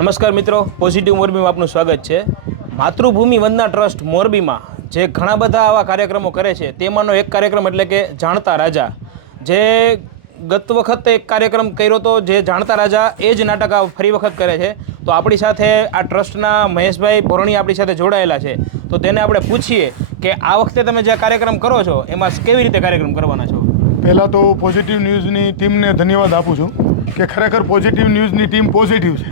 નમસ્કાર મિત્રો, પોઝિટિવ મોરબીમાં આપનું સ્વાગત છે. માતૃભૂમિ વંદના ટ્રસ્ટ મોરબીમાં જે ઘણા બધા આવા કાર્યક્રમો કરે છે તેમાંનો એક કાર્યક્રમ એટલે કે જાણતા રાજા, જે ગત વખતે એક કાર્યક્રમ કર્યો હતો જે જાણતા રાજા એ જ નાટક આ ફરી વખત કરે છે. તો આપણી સાથે આ ટ્રસ્ટના મહેશભાઈ ભોરણી આપણી સાથે જોડાયેલા છે, તો તેને આપણે પૂછીએ કે આ વખતે તમે જે કાર્યક્રમ કરો છો એમાં કેવી રીતે કાર્યક્રમ કરવાના છો. પહેલાં તો પોઝિટિવ ન્યૂઝની ટીમને ધન્યવાદ આપું છું કે ખરેખર પોઝિટિવ ન્યૂઝની ટીમ પોઝિટિવ છે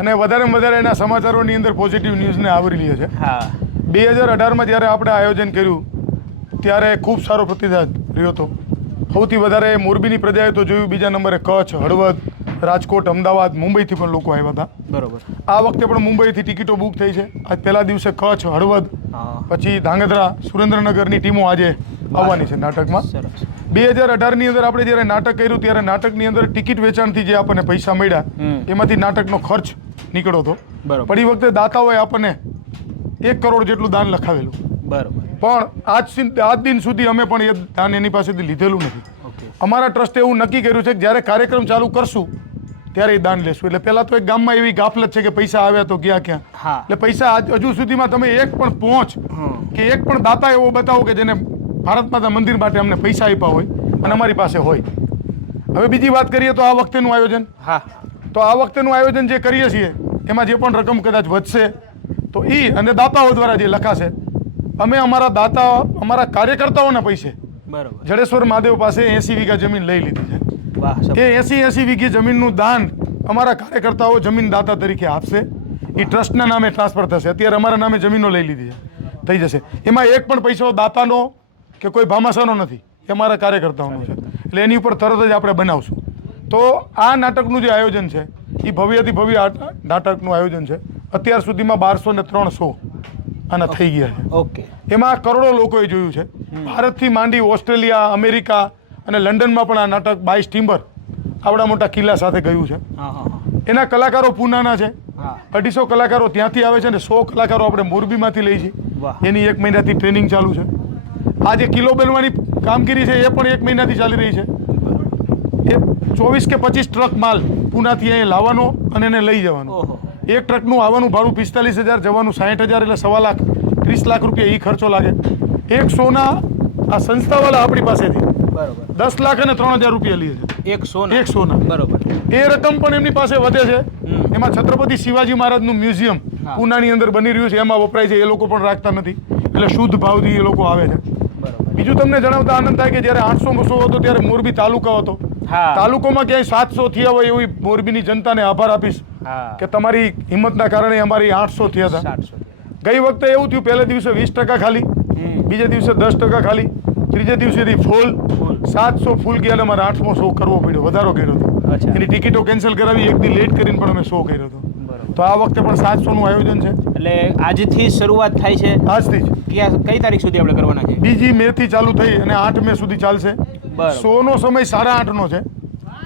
અને વધારે એના સમાચારોની અંદર પોઝિટિવ ન્યૂઝને આવરી લે છે. હા, 2018માં જ્યારે આપણે આયોજન કર્યું ત્યારે ખૂબ સારો પ્રતિસાદ રહ્યો હતો. સૌથી વધારે મોરબીની પ્રજાએ તો જોયું, બીજા નંબરે કચ્છ, હળવદ, રાજકોટ, અમદાવાદ, મુંબઈથી પણ લોકો આવ્યા હતા. બરોબર. આ વખતે પણ મુંબઈથી ટિકિટો બુક થઈ છે. આજ પહેલા દિવસે કચ્છ, હળવદ, પછી ધાંગધ્રા, સુરેન્દ્રનગરની ટીમો આજે આવવાની છે નાટકમાં. 2018ની અંદર આપણે જ્યારે નાટક કર્યું ત્યારે નાટકની અંદર ટિકિટ વેચાણથી જે આપણને પૈસા મળ્યા એમાંથી નાટકનો ખર્ચ નીકળ્યો હતો. પણ એ વખતે દાતાઓએ આપણને 1 કરોડ જેટલું દાન લખાવેલું. બરોબર. પણ આજ દિન સુધી અમે પણ એ દાન એની પાસેથી લીધેલું નથી. અમારા ટ્રસ્ટે એવું નક્કી કર્યું છે કે જ્યારે કાર્યક્રમ ચાલુ કરશું ત્યારે એ દાન લેશું. એટલે પહેલા તો એક ગામમાં એવી ગાફલત છે કે પૈસા આવ્યા તો ગયા ક્યાં. એટલે પૈસા હજુ સુધીમાં તમે એક પણ પહોંચ કે એક પણ દાતા એવો બતાવો કે જેને ભારત માતા મંદિર માટે અમને પૈસા આપ્યા હોય અને અમારી પાસે હોય. હવે બીજી વાત કરીએ તો આ વખતેનું આયોજન. તો આ વખતેનું આયોજન જે કરીએ છીએ એમાં જે પણ રકમ કદાચ વધશે તો એ અને દાતાઓ દ્વારા જે લખાશે, અમે અમારા કાર્યકર્તાઓના પૈસે જડેશ્વર મહાદેવ પાસે 80 વીઘા જમીન લઈ લીધી છે. એ 80 વીઘી જમીનનું દાન અમારા કાર્યકર્તાઓ જમીન દાતા તરીકે આપશે. એ ટ્રસ્ટના નામે ટ્રાન્સફર થશે. અત્યારે અમારા નામે જમીનો લઈ લીધી છે, થઈ જશે. એમાં એક પણ પૈસો દાતાનો કે કોઈ ભામાસાનો નથી, એ અમારા કાર્યકર્તાઓનો છે. એટલે એની ઉપર તરત જ આપણે બનાવશું. તો આ નાટકનું જે આયોજન છે એ ભવ્યથી ભવ્ય નાટકનું આયોજન છે. અત્યાર સુધીમાં 1203 શો આના થઈ ગયા છે. ઓકે. એમાં કરોડો લોકોએ જોયું છે. ભારતથી માંડી ઓસ્ટ્રેલિયા, અમેરિકા અને લંડનમાં પણ આ નાટક બાય સ્ટીમર આવડા મોટા કિલ્લા સાથે ગયું છે. એના કલાકારો પૂનાના છે. 250 કલાકારો ત્યાંથી આવે છે અને 100 કલાકારો આપણે મોરબીમાંથી લઈ છીએ. એની 1 મહિનાથી ટ્રેનિંગ ચાલુ છે. આ જે કિલ્લો બનવાની કામગીરી છે એ પણ 1 મહિનાથી ચાલી રહી છે. એ 24 કે 25 ટ્રક માલ પૂનાથી અહીં લાવવાનો અને એને લઈ જવાનો. એક ટ્રકનું આવવાનું ભાડું 45,000, જવાનું 60,000, એટલે 1.25 લાખ 30 લાખ રૂપિયા એ ખર્ચો લાગે. એક શોના આ સંસ્થાવાળા આપણી પાસેથી 10 લાખ અને 3,000 રૂપિયા લે છે. એક શોના. બરોબર. એ રકમ પણ એમની પાસે વધે છે. એમાં છત્રપતિ શિવાજી મહારાજનું મ્યુઝિયમ પૂનાની અંદર બની રહ્યું છે, એમાં વપરાય છે. એ લોકો પણ રાખતા નથી, એટલે શુદ્ધ ભાવથી એ લોકો આવે છે. બીજું તમને જણાવતા આનંદ થાય કે જ્યારે 800 શો હતો ત્યારે મોરબી તાલુકો હતો. તાલુકોમાં ક્યાંય 700 થયા હોય એવી મોરબીની જનતાને આભાર આપીશ કે તમારી હિંમતના કારણે અમારી 800 થયા હતા. ગઈ વખતે એવું થયું, પહેલે દિવસે 20% ખાલી, બીજે દિવસે 10% ખાલી, ત્રીજે દિવસેથી ફૂલ 700 ફૂલ ગયા. અમારે 8મો શો કરવો પડ્યો, વધારો કર્યો હતો. એની ટિકિટો કેન્સલ કરાવી, એક દી લેટ કરીને પણ અમે શો કર્યો હતો. તો આ વખતે પણ 700નું આયોજન છે. એટલે આજથી શરૂઆત થાય છે. આજથી જ. કઈ તારીખ સુધી આપણે કરવાના છે? 2 મે થી ચાલુ થઈ અને 8 મે સુધી ચાલશે. શોનો સમય 8:30નો છે.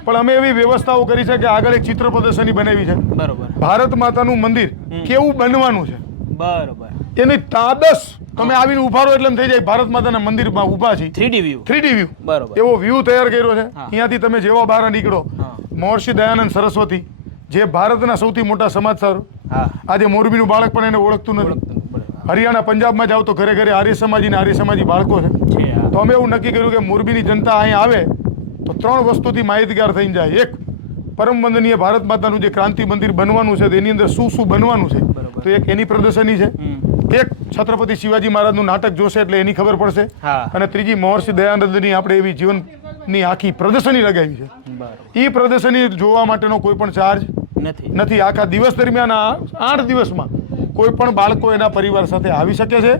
પણ અમે એવી વ્યવસ્થાઓ કરી છે કે આગળ એક ચિત્ર પ્રદર્શની બનાવી છે. બરોબર. ભારત માતાનું મંદિર કેવું બનવાનું છે. બરોબર. એની તાદસ તમે આવીને ઉભા રહો એટલે એમ થઈ જાય ભારત માતાના મંદિરમાં ઊભા છે. 3D view. બરોબર. એવો વ્યૂ તૈયાર કર્યો છે. અહીંયાથી તમે જેવા બહાર નીકળો, મહર્ષિ દયાનંદ સરસ્વતી જે ભારતના સૌથી મોટા સમાજસાર, આજે મોરબીનું બાળક પણ એને ઓળખતું નથી. હરિયાણા, પંજાબમાં જાવ તો ઘરે ઘરે આર્ય સમાજી ને આર્ય સમાજી બાળકો છે. તો અમે એવું નક્કી કર્યું કે મોરબીની જનતા અહીં આવે તો 3 વસ્તુથી માહિતગાર થઈને જાય. એક, પરમ વંદનીય ભારત માતાનું જે ક્રાંતિ મંદિર બનવાનું છે એની અંદર શું શું બનવાનું છે, તો એક એની પ્રદર્શની છે. એક છત્રપતિ શિવાજી મહારાજનું નાટક જોશે એટલે એની ખબર પડશે. અને ત્રીજી, મહર્ષિ દયાનંદની આપણે એવી જીવનની આખી પ્રદર્શની લગાવી છે. એ પ્રદર્શની જોવા માટેનો કોઈ પણ ચાર્જ નથી. આખા દિવસ દરમિયાન 8 દિવસમાં કોઈ પણ બાળકો એના પરિવાર સાથે આવી શકે છે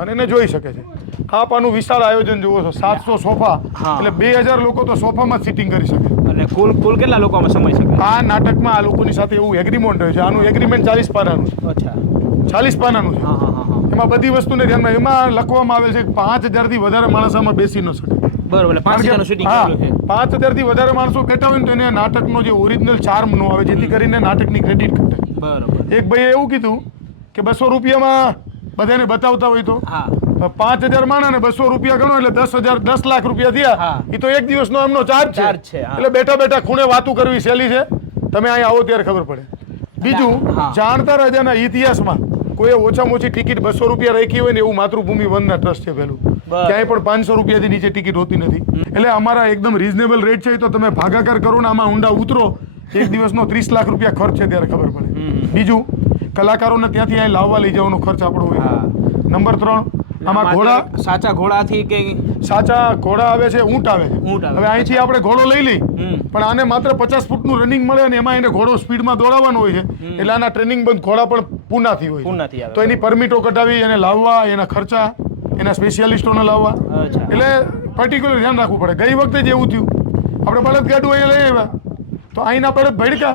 અને એને જોઈ શકે છે. આપ આનું વિશાળ આયોજન જુઓ છો. 700 સોફા, એટલે 2000 લોકો તો સોફામાં જ સિટિંગ કરી શકે. એટલે કુલ કેટલા લોકો આમાં સમાઈ શકે? આ નાટકમાં આ લોકોની સાથે એવું એગ્રીમેન્ટ હોય છે. આનું એગ્રીમેન્ટ 40 પાનાનું છે. 40 પાનાનું છે. એમાં બધી વસ્તુને ધ્યાનમાં એમાં લખવામાં આવેલ છે કે 5000 થી વધારે માણસ આમાં બેસી ન શકે. બરોબર. 5000 શૂટિંગ કરેલું છે. 5000 થી વધારે માણસો બેઠા હોય ને તો એને નાટકનો જે ઓરિજિનલ ચાર્મ નો આવે, જેથી કરીને નાટકની ક્રેડિટ ઘટે. બરોબર. એક ભાઈએ એવું કીધું કે 200 રૂપિયામાં બધાને બતાવતા હોય તો 5000 માણસ ને 200 રૂપિયા ગણો એટલે 10 લાખ રૂપિયા થયા. એ તો એક દિવસનો એમનો ચાર્જ છે. એટલે બેઠા બેઠા ખૂણે વાતું કરવી સહેલી છે. તમે અહીં આવો ત્યારે ખબર પડે. બીજું હા. જાણતા રાજાના ઇતિહાસમાં કોઈ ઓછામાં ઓછી ટિકિટ 200 રૂપિયા રાખી હોય ને એવું માતૃભૂમિ વનના ટ્રસ્ટ છે પેલું. બરાબર. ક્યાંય પણ 500 રૂપિયાથી નીચે ટિકિટ હોતી નથી. એટલે અમારા એકદમ રીઝનેબલ રેટ છે. તો તમે ભાગાકાર કરો ને આમાં ઊંડા ઉતરો, એક દિવસનો 30 લાખ રૂપિયા ખર્ચ છે ત્યારે ખબર પડે. બીજું કલાકારોને ત્યાંથી અહીં લાવવા લઈ જવાનો ખર્ચ આપણો હોય. હા. નંબર 3, આમાં ઘોડા, સાચા ઘોડાથી કે સાચા ઘોડા આવે છે, ઊંટ આવે છે. ઊંટ આવે. હવે અહીંથી આપણે ઘોડો લઈ લઈ, હમ. પણ આને માત્ર 50 ફૂટનું રનિંગ મળે અને એમાં એને ઘોડો સ્પીડમાં દોડાવવાનો હોય છે. એટલે આના ટ્રેનિંગ બંધ ઘોડા પણ પૂનાથી હોય છે. પૂનાથી આવે. તો એની પરમિટો કઢાવી એને લાવવા, એના ખર્ચા, એના સ્પેશિયાલિસ્ટોને લાવવા, અચ્છા. એટલે પર્ટિક્યુલર ધ્યાન રાખવું પડે. ગઈ વખતે જ એવું થયું, આપણે બળદગાડું અહીંયા લઈ આવ્યા તો અહીંના બળદ ભડકા,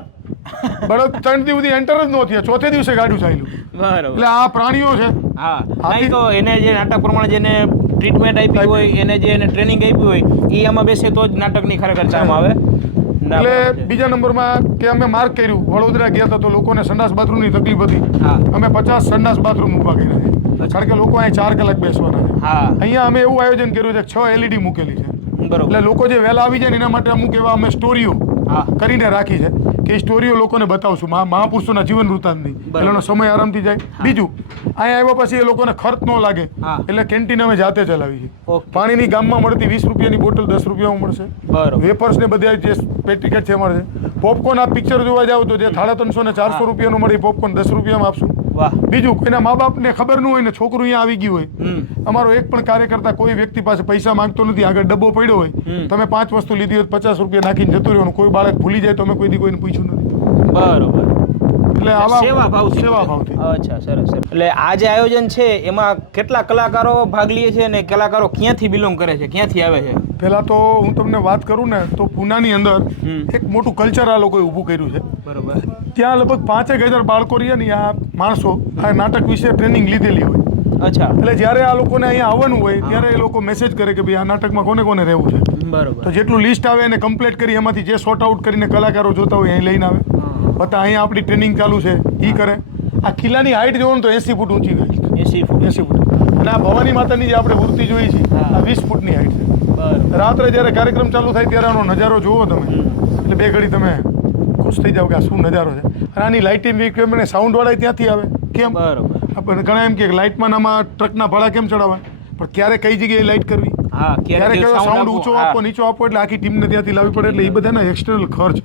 બળદ 3 દિવસ સુધી એન્ટર જ ન થયા, ચોથે દિવસે ગાડું ચાલ્યું. બરાબર. એટલે આ પ્રાણીઓ છે. હા નહીં તો એને જે નાટક પ્રમાણે જેને ટ્રીટમેન્ટ આપી હોય, એને જે એને ટ્રેનિંગ આપી હોય, એ આમાં બેસે તો જ નાટકની ખરેખર ચામ આવે. ના, એટલે બરાબર છે. બીજા નંબરમાં કે અમે માર્ક કર્યું, વડોદરા ગયા હતા તો લોકોને સંડાસ બાથરૂમની તકલીફ હતી. હા. અમે 50 સંડાસ બાથરૂમ ઊભા કર્યા છે, કારણ કે લોકો અહીં 4 કલાક બેસવાના છે. હા. અહીંયા અમે એવું આયોજન કર્યું છે કે 6 LED મૂકેલી છે. બરોબર. એટલે લોકો જે વહેલા આવી જાય ને એના માટે અમુક એવા અમે સ્ટોરીઓ હા. કરીને રાખી છે કે એ સ્ટોરીઓ લોકોને બતાવશું, મહાપુરુષોના જીવન વૃત્તાંતની. બરાબર. એનો સમય આરામથી જાય. બીજું, અહીંયા આવ્યા પછી એ લોકોને ખર્ચ ન લાગે, હા. એટલે કેન્ટીન અમે જાતે ચલાવી છે. ઓકે. પાણીની ગામમાં મળતી 20 રૂપિયાની બોટલ 10 રૂપિયામાં મળશે. બરોબર. વેફર્સ ને બધા જે ટિકિટ છે મળશે. પોપકોર્ન આપ પિક્ચર જોવા જાવ તો જે 350 ને 400 રૂપિયાનું મળે એ પોપકોર્ન 10 રૂપિયામાં આપશું. વાહ. બીજું, કોઈના મા બાપને ખબર ન હોય ને છોકરું અહીંયા આવી ગયું હોય, હમ. અમારો એક પણ કાર્યકર્તા કોઈ વ્યક્તિ પાસે પૈસા માંગતો નથી. આગળ ડબ્બો પડ્યો હોય, હમ. તમે 5 વસ્તુ લીધી હોય 50 રૂપિયા નાખીને જતું રહેવાનું. કોઈ બાળક ભૂલી જાય તો અમે કોઈ દી કોઈને પૂછ્યું નથી. બરોબર. એટલે આવા સેવા ભાવથી. સેવા ભાવથી. અચ્છા, સરસ સરસ. એટલે આ જે આયોજન છે એમાં કેટલા કલાકારો ભાગ લે છે અને કલાકારો ક્યાંથી બિલોંગ કરે છે, ક્યાંથી આવે છે? પહેલા તો હું તમને વાત કરું ને તો પૂનાની અંદર હમ. એક મોટું કલ્ચર આ લોકોએ ઊભું કર્યું છે. બરોબર. ત્યાં લગભગ 5,000 બાળકો રહ્યા ને આ માણસો આ નાટક વિશે ટ્રેનિંગ લીધેલી હોય. અચ્છા. એટલે જ્યારે આ લોકોને અહીંયા આવવાનું હોય ત્યારે એ લોકો મેસેજ કરે કે ભાઈ આ નાટકમાં કોને કોને રહેવું છે. બરોબર. તો જેટલું લિસ્ટ આવે એને કમ્પ્લીટ કરી એમાંથી જે સોર્ટ આઉટ કરીને કલાકારો જોતા હોય અહીં લઈને આવે. બધા અહીંયા આપણી ટ્રેનિંગ ચાલુ છે એ કરે. આ કિલ્લાની હાઈટ જોવો ને તો 80 ફૂટ ઊંચી હાઈટ છે. 80 ફૂટ. 80 ફૂટ. અને આ ભવાની માતાની જે આપણે મૂર્તિ જોઈ છે આ 20 ફૂટની હાઈટ છે. બરોબર. રાત્રે જ્યારે કાર્યક્રમ ચાલુ થાય ત્યારે આનો નજારો જુઓ તમે, એટલે બે ઘડી તમે ખુશ થઈ જાઓ કે આ શું નજારો છે. અને આની લાઇટિંગ ઇક્વિપમેન્ટ સાઉન્ડ વાળા ત્યાંથી આવે. કેમ? બરોબર. આપણે ઘણા એમ કે લાઇટમાં આમાં ટ્રકના ભાડા કેમ ચડાવવા, પણ ક્યારે કઈ જગ્યાએ લાઇટ કરવી, હા, ક્યારે કયો સાઉન્ડ ઊંચો આપવો નીચો આપવો, એટલે આખી ટીમને ત્યાંથી લાવવી પડે. એટલે એ બધાના એક્સટર્નલ ખર્ચ.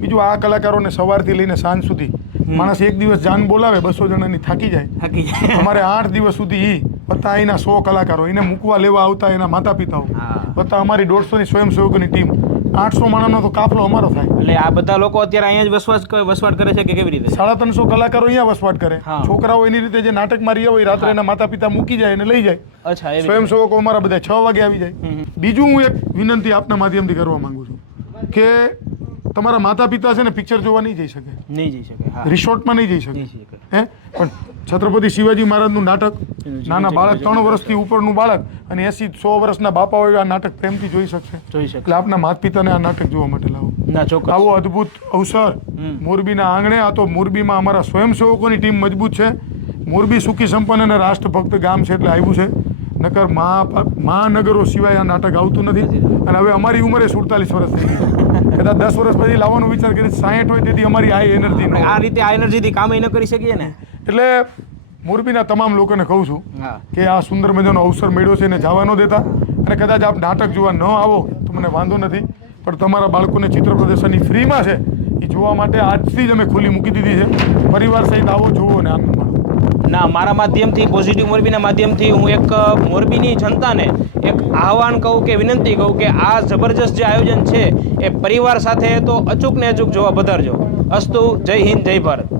બીજું, આ કલાકારોને સવારથી લઈને સાંજ સુધી માણસ એક દિવસ જાન બોલાવે 200 જણાની થાકી જાય. થાકી જાય. અમારે 8 દિવસ સુધી ઈ વત્તા અહીંના 100 કલાકારો, એને મૂકવા લેવા આવતા એના માતા પિતાઓ, હા. વત્તા અમારી 150ની સ્વયંસેવકોની ટીમ, 800 માણસનો તો કાફલો અમારો થાય. એટલે આ બધા લોકો અત્યારે અહીંયા જ વસવાટ કરે છે કે કેવી રીતે? 350 કલાકારો અહીંયા વસવાટ કરે. હા. છોકરાઓ એની રીતે જે નાટકમાં રહ્યા હોય રાત્રે એના માતા પિતા મૂકી જાય અને લઈ જાય. અચ્છા, એવી રીતે. સ્વયંસેવકો અમારા બધા 6 વાગે આવી જાય. હમ. બીજું હું એક વિનંતી આપના માધ્યમથી કરવા માંગુ છું કે તમારા માતા પિતા છે ને પિક્ચર જોવા નહીં જઈ શકે, નહીં જઈ શકે. હા. રિસોર્ટમાં નહીં જઈ શકે, નહીં જઈ શકે. હે, પણ છત્રપતિ શિવાજી મહારાજનું નાટક, નાના બાળક 3 વર્ષથી ઉપરનું બાળક અને 80-100 વર્ષના બાપા હોય આ નાટક પ્રેમથી જોઈ શકશે. જોઈ શકે. એટલે આપના માતા પિતાને આ નાટક જોવા માટે લાવો. ના, ચોક્કસ. આવો અદ્ભુત અવસર મોરબીના આંગણે. આ તો મોરબીમાં અમારા સ્વયંસેવકોની ટીમ મજબૂત છે. મોરબી સુખી સંપન્ન અને રાષ્ટ્રભક્ત ગામ છે એટલે આવ્યું છે. નકર મહાનગરો સિવાય આ નાટક આવતું નથી. અને હવે અમારી ઉંમરે 47 વર્ષ થઈ ગઈ. કદાચ 10 વર્ષ પછી લાવવાનો વિચાર કરી 60 હોય તેથી અમારી આ એનર્જી ન આ રીતે આ એનર્જીથી કામ ન કરી શકીએ ને. એટલે મોરબીના તમામ લોકોને કહું છું હા. કે આ સુંદર મજાનો અવસર મળ્યો છે એને જવા ન દેતા. અને કદાચ આપ નાટક જોવા ન આવો તો મને વાંધો નથી, પણ તમારા બાળકોને ચિત્ર પ્રદર્શનની ફ્રીમાં છે એ જોવા માટે આજથી જ અમે ખુલ્લી મૂકી દીધી છે. પરિવાર સહિત આવો, જોવો અને આનંદ માણો. ના, મારા માધ્યમથી, પોઝિટિવ મોરબીના માધ્યમથી હું એક મોરબીની જનતાને એક આહવાન કહું કે વિનંતી કહું કે આ જબરજસ્ત જે આયોજન છે એ પરિવાર સાથે તો અચૂક ને અચૂક જોવા પધારજો. અસ્તુ. જય હિન્દ, જય ભારત.